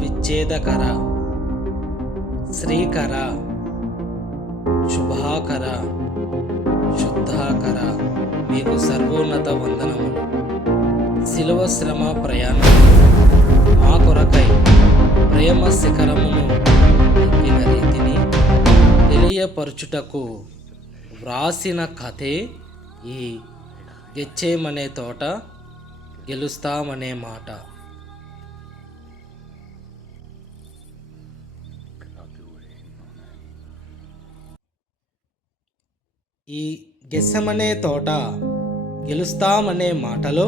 విచ్ఛేదకర, శ్రీకర, శుభాకర, శుద్ధాకర మీకు సర్వోన్నత వందనములు. శిలువ శ్రమ ప్రయాణం మా కొరకై ప్రేమ శిఖరమును ఎక్కిన రీతిని తెలియపరచుటకు వ్రాసిన కథే ఈ గెచ్చేమనే తోట గెలుస్తామనే మాట. ఈ గెస్సమనే తోట గెలుస్తామనే మాటలో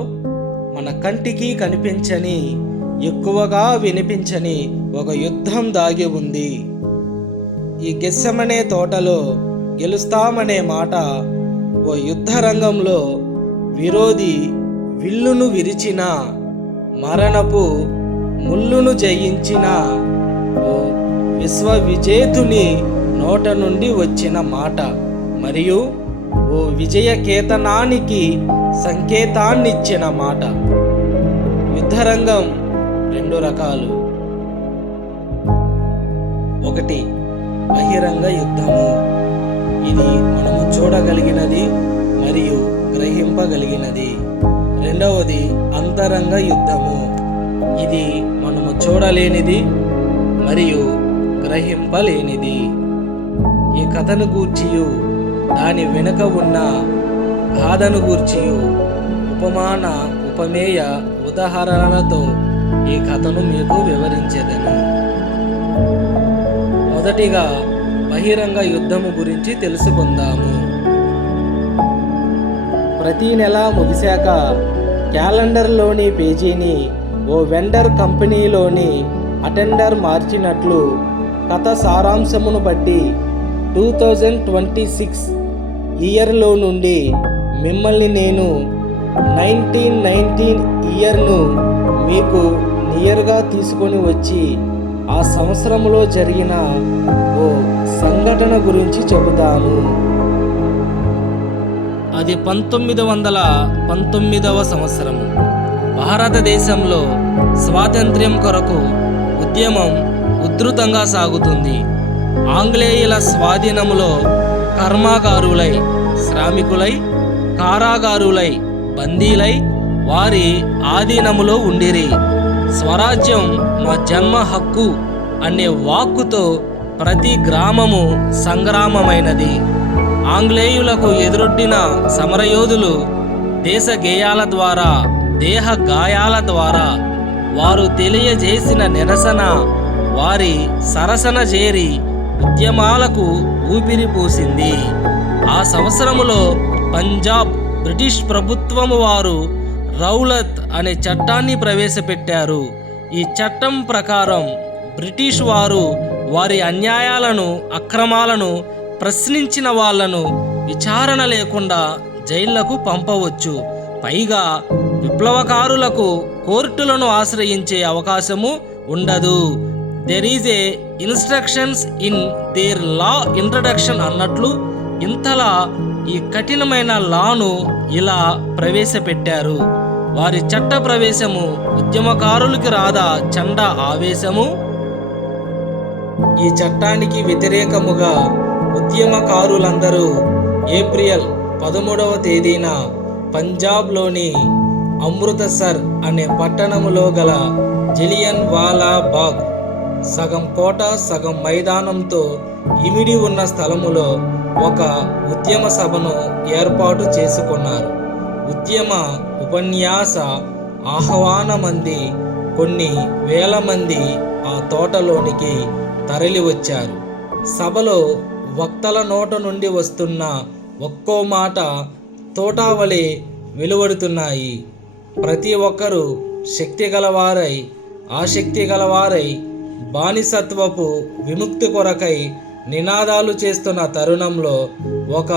మన కంటికి కనిపించని, ఎక్కువగా వినిపించని ఒక యుద్ధం దాగి ఉంది. ఈ గెస్సమనే తోటలో గెలుస్తామనే మాట ఓ యుద్ధ రంగంలో విరోధి విల్లును విరిచిన, మరణపు ముల్లును జయించిన ఓ విశ్వవిజేతుని నోట నుండి వచ్చిన మాట, మరియు ఓ విజయ కేతనానికి సంకేతాన్నిచ్చిన మాట. యుద్ధరంగం రెండు రకాలు. ఒకటి బహిరంగ యుద్ధము. ఇది మనము చూడగలిగినది మరియు గ్రహింపగలిగినది. రెండవది అంతరంగ యుద్ధము. ఇది మనము చూడలేనిది మరియు గ్రహింపలేనిది. ఈ కథను గూర్చియు దాని వెనుక ఉన్న గాథను గూర్చియు ఉపమాన ఉపమేయ ఉదాహరణలతో ఈ కథను మీకు వివరించేదను. మొదటిగా బహిరంగ యుద్ధము గురించి తెలుసుకుందాము. ప్రతి నెల ముగిశాక క్యాలెండర్లోని పేజీని ఓ వెండర్ కంపెనీలోని అటెండర్ మార్చినట్లు కథ సారాంశమును బట్టి 2026 ఇయర్లో నుండి మిమ్మల్ని నేను 1919 ఇయర్ను మీకు నియర్గా తీసుకొని వచ్చి ఆ సంవత్సరంలో జరిగిన ఓ సంఘటన గురించి చెబుతాను. అది 1919వ సంవత్సరము. భారతదేశంలో స్వాతంత్ర్యం కొరకు ఉద్యమం ఉధృతంగా సాగుతుంది. ఆంగ్లేయుల స్వాధీనములో కర్మాగారులై, శ్రామికులై, కారాగారులై, బందీలై వారి ఆధీనములో ఉండిరి. స్వరాజ్యం మా జన్మ హక్కు అనే వాక్కుతో ప్రతి గ్రామము సంగ్రామమైనది. ఆంగ్లేయులకు ఎదురొడ్డిన సమరయోధులు దేశ గేయాల ద్వారా, దేహ గాయాల ద్వారా వారు తెలియజేసిన నిరసన వారి సరసన చేరి ఉద్యమాలకు ఊపిరి పోసింది. ఆ సంవత్సరములో పంజాబ్ బ్రిటిష్ ప్రభుత్వము వారు రౌలత్ అనే చట్టాన్ని ప్రవేశపెట్టారు. ఈ చట్టం ప్రకారం బ్రిటిష్ వారు వారి అన్యాయాలను, అక్రమాలను ప్రశ్నించిన వాళ్లను విచారణ లేకుండా జైళ్లకు పంపవచ్చు. పైగా విప్లవకారులకు కోర్టులను ఆశ్రయించే అవకాశము ఉండదు. There is a instructions in there law introduction అన్నట్లు ఇంతలా ఈ కఠినమైన లాను ఇలా ప్రవేశపెట్టారు. వారి చట్ట ప్రవేశము ఉద్యమకారులకి రాదా చండ ఆవేశము. ఈ చట్టానికి వ్యతిరేకముగా ఉద్యమకారులందరూ ఏప్రిల్ 13వ తేదీన పంజాబ్లోని అమృతసర్ అనే పట్టణములో గల జలియన్ వాలా బాగ్, సగం కోట సగం మైదానంతో ఇమిడి ఉన్న స్థలములో ఒక ఉద్యమ సభను ఏర్పాటు చేసుకున్నారు. ఉద్యమ ఉపన్యాస ఆహ్వానమంది కొన్ని వేల మంది ఆ తోటలోనికి తరలి వచ్చారు. సభలో వక్తల నోట నుండి వస్తున్న ఒక్కో మాట తోటావలే వెలువడుతున్నాయి. ప్రతి ఒక్కరూ శక్తి గలవారై, ఆసక్తి గలవారై బానిసత్వపు విముక్తి కొరకై నినాదాలు చేస్తున్న తరుణంలో ఒక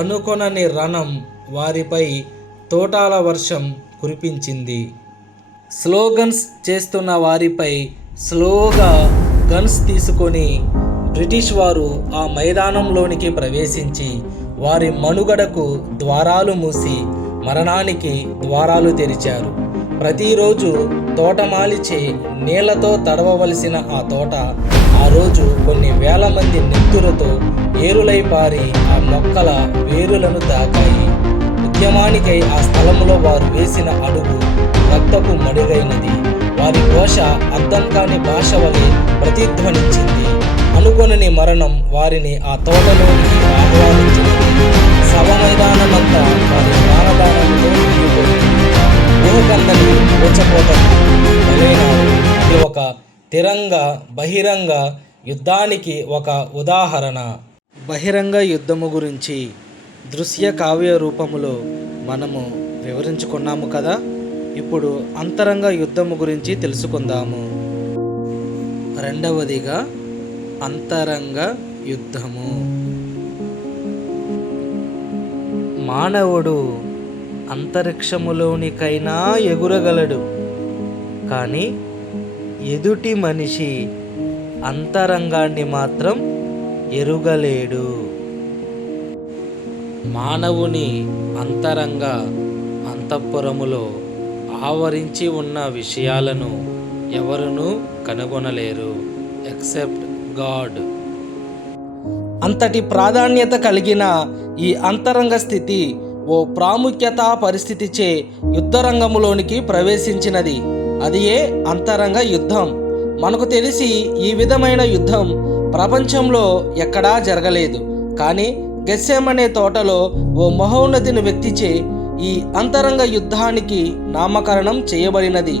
అనుకొనని రణం వారిపై తోటాల వర్షం కురిపించింది. స్లోగన్స్ చేస్తున్న వారిపై స్లోగా గన్స్ తీసుకొని బ్రిటిష్ వారు ఆ మైదానంలోనికి ప్రవేశించి వారి మనుగడకు ద్వారాలు మూసి మరణానికి ద్వారాలు తెరిచారు. ప్రతిరోజు తోటమాలిచే నీళ్లతో తడవవలసిన ఆ తోట ఆ రోజు కొన్ని వేల మంది నెత్తురుతో ఏరులై పారి ఆ మొక్కల వేరులను తాకాయి. ఉద్యమానికై ఆ స్థలంలో వారు వేసిన అడుగు రక్తపు మడుగైనది. వారి ఘోష అర్థం కాని భాష వలె ప్రతిధ్వనించింది. అనుకొనని మరణం వారిని ఆ తోటలోనికి ఆహ్వానించినది. సభ మైదానమంతా వారి ప్రాణదానంతో నిండిపోయింది. ఊహకందని ఊచపోతకు బలైనారు. ఇది ఒక బహిరంగ యుద్ధానికి ఒక ఉదాహరణ. బహిరంగ యుద్ధము గురించి దృశ్య కావ్య రూపములో మనము వివరించుకున్నాము కదా. ఇప్పుడు అంతరంగ యుద్ధము గురించి తెలుసుకుందాము. రెండవదిగా అంతరంగ యుద్ధము. మానవుడు అంతరిక్షములోనికైనా ఎగురగలడు, కానీ ఎదుటి మనిషి అంతరంగాన్ని మాత్రం ఎరుగలేడు. మానవుని అంతరంగ అంతఃపురములో ఆవరించి ఉన్న విషయాలను ఎవరునూ కనుగొనలేరు ఎక్సెప్ట్ గాడ్. అంతటి ప్రాధాన్యత కలిగిన ఈ అంతరంగ స్థితి ఓ ప్రాముఖ్యత పరిస్థితిచే యుద్ధరంగములోనికి ప్రవేశించినది. అది ఏ అంతరంగ యుద్ధం. మనకు తెలిసి ఈ విధమైన యుద్ధం ప్రపంచంలో ఎక్కడా జరగలేదు. కానీ గెత్సేమనే తోటలో ఓ మహోన్నతిని వ్యక్తిచే ఈ అంతరంగ యుద్ధానికి నామకరణం చేయబడినది.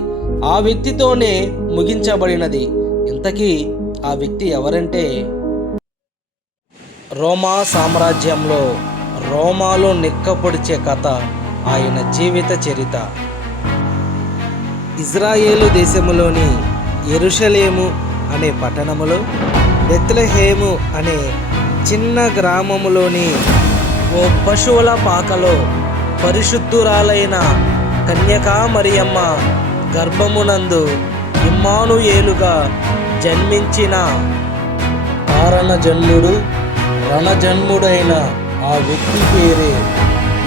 ఆ వ్యక్తితోనే ముగించబడినది. ఇంతకీ ఆ వ్యక్తి ఎవరంటే, రోమా సామ్రాజ్యంలో రోమాలో నిక్కపొడిచే కథ ఆయన జీవిత చరిత. ఇజ్రాయేలు దేశములోని యెరూషలేము అనే పట్టణములో బెత్లెహేము అనే చిన్న గ్రామములోని ఓ పశువుల పాకలో పరిశుద్ధురాలైన కన్యకా మరియమ్మ గర్భమునందు ఇమ్మానుయేలుగా జన్మించిన కారణజన్ముడు రణజన్ముడైన ఆ వ్యక్తి పేరే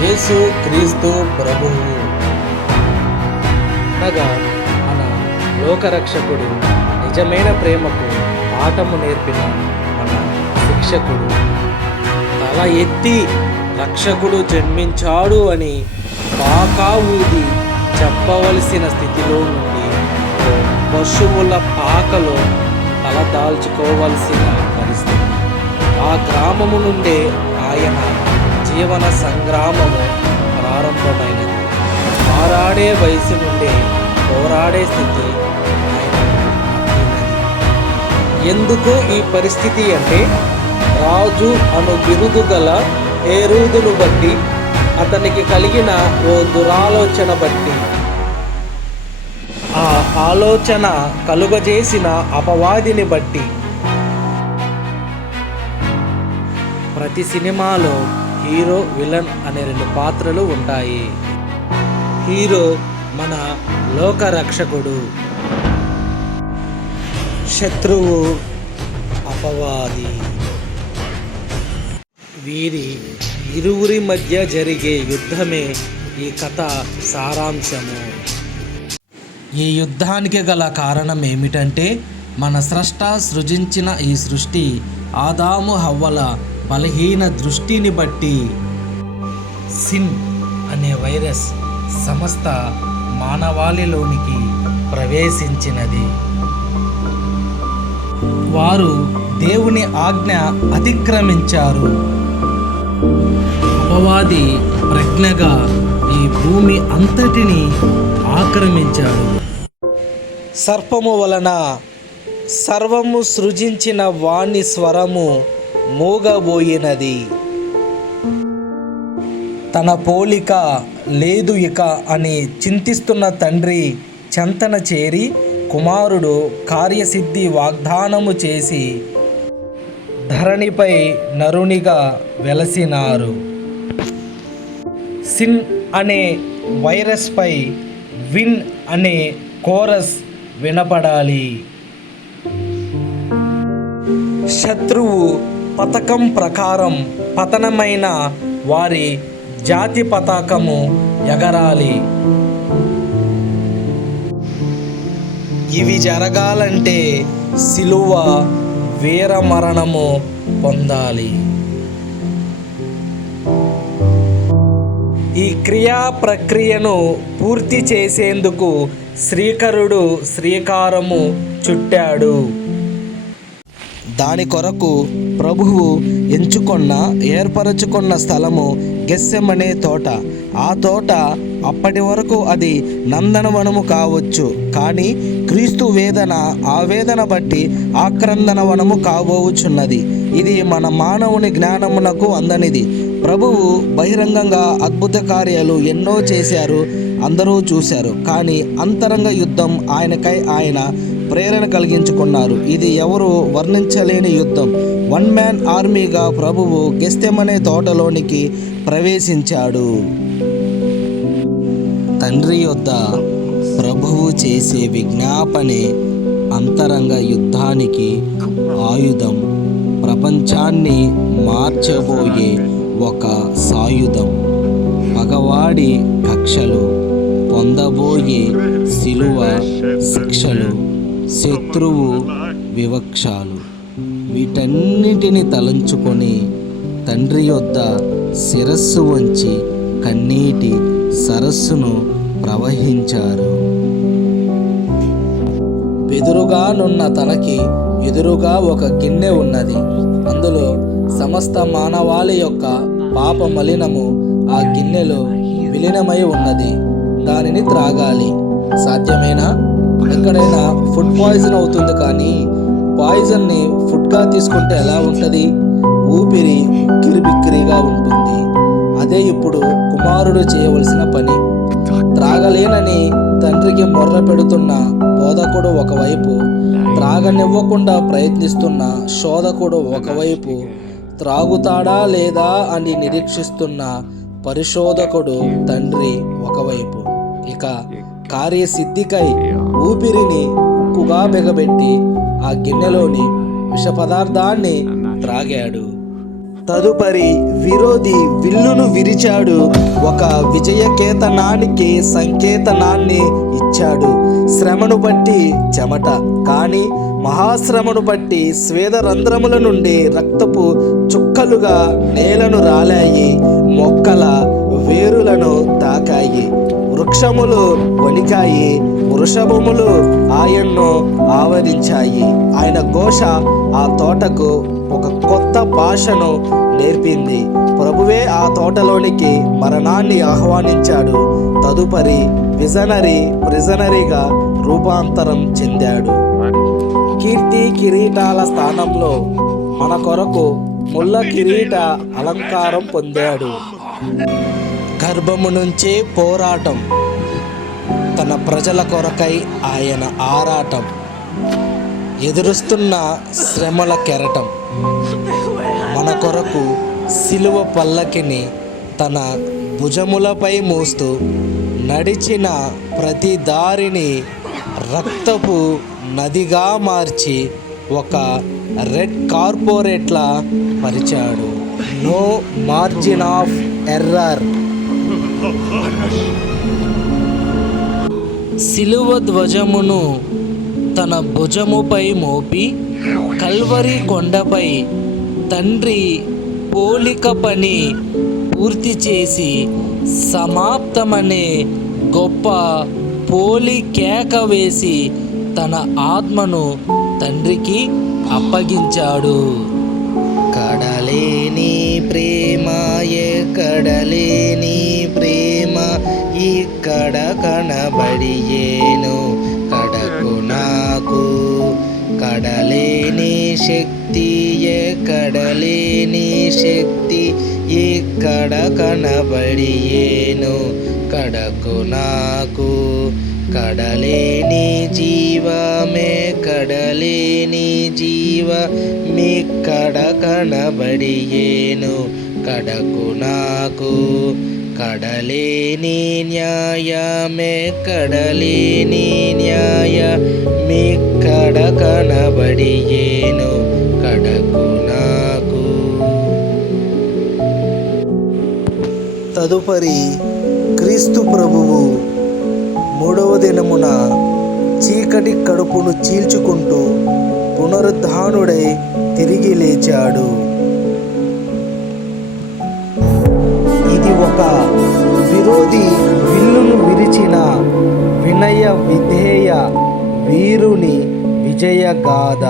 యేసు క్రీస్తు ప్రభువు. అనగా మన లోకరక్షకుడు, నిజమైన ప్రేమకు పాఠము నేర్పిన మన శిక్షకుడు. తల ఎత్తి రక్షకుడు జన్మించాడు అని బాకా ఊది చెప్పవలసిన స్థితిలో నుండి పశువుల పాకలో తల దాల్చుకోవలసిన పరిస్థితి. ఆ గ్రామము నుండే ఆయన జీవన సంగ్రామము ప్రారంభమైనది. పోరాడే వయసు నుండే పోరాడే స్థితి ఆయనకు అబ్బినది. ఎందుకు ఈ పరిస్థితి అంటే, రాజు అను బిరుదు గల హేరోదును బట్టి, అతనికి కలిగిన ఓ దురాలోచన బట్టి, ఆ ఆలోచన కలుగజేసిన అపవాదిని బట్టి. ప్రతి సినిమాలో హీరో విలన్ అనే 2 పాత్రలు ఉంటాయి. హీరో మన లోకరక్షకుడు, శత్రువు అపవాది. వీరి ఇరువురి మధ్య జరిగే యుద్ధమే ఈ కథ సారాంశము. ఈ యుద్ధానికి గల కారణం ఏమిటంటే, మన స్రష్ట సృజించిన ఈ సృష్టి ఆదాము హవ్వల బలహీన దృష్టిని బట్టి సిన్ అనే వైరస్ సమస్త మానవాళిలోనికి ప్రవేశించినది. వారు దేవుని ఆజ్ఞ అతిక్రమించారు. అపవాది ప్రజ్ఞగా ఈ భూమి అంతటిని ఆక్రమించాడు. సర్పము వలన సర్వము సృజించిన వాణి స్వరము మోగబోయినది. తన పోలిక లేదు ఇక అని చింతిస్తున్న తండ్రి చెంతన చేరి కుమారుడు కార్యసిద్ధి వాగ్దానము చేసి ధరణిపై నరునిగా వెలసినారు. సిన్ అనే వైరస్పై విన్ అనే కోరస్ వినపడాలి. శత్రువు పథకం ప్రకారం పతనమైన వారి జాతి పతాకము ఎగరాలి. ఇవి జరగాలంటే సిలువ వీరమరణము పొందాలి. ఈ క్రియా ప్రక్రియను పూర్తి చేసేందుకు శ్రీకరుడు శ్రీకారము చుట్టాడు. దాని కొరకు ప్రభువు ఏర్పరచుకున్న స్థలము గెత్సెమనే తోట. ఆ తోట అప్పటి వరకు అది నందనవనము కావచ్చు, కానీ క్రీస్తు వేదన ఆవేదన బట్టి ఆక్రందన వనము కాబోచున్నది. ఇది మన మానవుని జ్ఞానమునకు అందనిది. ప్రభువు బహిరంగంగా అద్భుత కార్యాలు ఎన్నో చేశారు, అందరూ చూశారు. కానీ అంతరంగ యుద్ధం ఆయనకై ఆయన ప్రేరణ కలిగించుకున్నారు. ఇది ఎవరు వర్ణించలేని యుద్ధం. వన్ మ్యాన్ ఆర్మీగా ప్రభువు గెత్సెమనే తోటలోనికి ప్రవేశించాడు. తండ్రి యొద్ద ప్రభువు చేసే విజ్ఞాపనే అంతరంగ యుద్ధానికి ఆయుధం. ప్రపంచాన్ని మార్చబోయే ఒక సాయుధం. పగవాడి కక్షలు, పొందబోయే సిలువ శిక్షలు, శత్రువు వివక్షాలు, వీటన్నిటిని తలంచుకొని తండ్రి యొద్ద శిరస్సు వంచి కన్నీటి సరస్సును ప్రవహించారు. బెదురుగానున్న తనకి ఎదురుగా ఒక గిన్నె ఉన్నది. అందులో సమస్త మానవాళి యొక్క పాప మలినము ఆ గిన్నెలో విలీనమై ఉన్నది. దానిని త్రాగాలి. సాధ్యమేనా? ఎక్కడైనా ఫుడ్ పాయిజన్ అవుతుంది, కానీ పాయిజన్ని ఫుడ్గా తీసుకుంటే ఎలా ఉంటుంది? ఊపిరి కిరిబిక్కిరిగా ఉంటుంది. అదే ఇప్పుడు కుమారుడు చేయవలసిన పని. త్రాగలేనని తండ్రికి మొర్ర పెడుతున్న బోధకుడు ఒకవైపు, త్రాగనివ్వకుండా ప్రయత్నిస్తున్న శోధకుడు ఒకవైపు, త్రాగుతాడా లేదా అని నిరీక్షిస్తున్న పరిశోధకుడు తండ్రి ఒకవైపు. ఇక కార్యసిద్ధికై ఊపిరిని ఉక్కుగా బిగబెట్టి ఆ గిన్నెలోని విష పదార్థాన్ని త్రాగాడు. తదుపరి విరోధి విల్లును విరిచాడు. ఒక విజయకేతనానికి సంకేతనాన్ని ఇచ్చాడు. శ్రమను బట్టి చెమట, కానీ మహాశ్రమను బట్టి స్వేదరంధ్రముల నుండి రక్తపు చుక్కలుగా నేలను రాలాయి. మొక్కల వేరులను తాకాయి. వృక్షములు వణికాయి. వృషభములు ఆయన్ను ఆవరించాయి. ఆయన ఘోష ఆ తోటకు ఒక కొత్త భాషను నేర్పింది. ప్రభువే ఆ తోటలోనికి మరణాన్ని ఆహ్వానించాడు. తదుపరి ప్రిజనరీగా రూపాంతరం చెందాడు. కీర్తి కిరీటాల స్థానంలో మన కొరకు ముళ్ళ కిరీట అలంకారం పొందాడు. గర్భము నుంచే పోరాటం. తన ప్రజల కొరకై ఆయన ఆరాటం. ఎదురుస్తున్న శ్రమల కెరటం. మన కొరకు సిలువ పల్లకిని తన భుజములపై మోస్తూ నడిచిన ప్రతి దారిని రక్తపు నదిగా మార్చి ఒక రెడ్ కార్పొరేట్లా పరిచాడు. No margin of error. సిలువ ధ్వజమును తన భుజముపై మోపి కల్వరి కొండపై తండ్రి పోలిక పని పూర్తి చేసి సమాప్తమనే గొప్ప పోలి కేక వేసి తన ఆత్మను తండ్రికి అప్పగించాడు. కడలేని ప్రేమ ఎక్కడలేని ప్రేమ ఇక్కడ కనబడియేను కడకు నాకు. కడలేని శక్తి ఎక్కడలేని శక్తి ఇక్కడ కనబడియేను కడకు నాకు. కడలేని జీవమే కడలేని జీవ మీక్కడ కనబడియేను కడకు నాకు. కడలేని న్యాయమే కడలేని న్యాయ మీక్కడ కనబడియేను కడకు నాకు. తదుపరి క్రీస్తు ప్రభువు 3వ దినమున చీకటి కడుపును చీల్చుకుంటూ పునరుద్ధానుడై తిరిగి లేచాడు. ఇది ఒక విరోధి విల్లును విరిచిన వినయ విధేయ వీరుని విజయగాథ.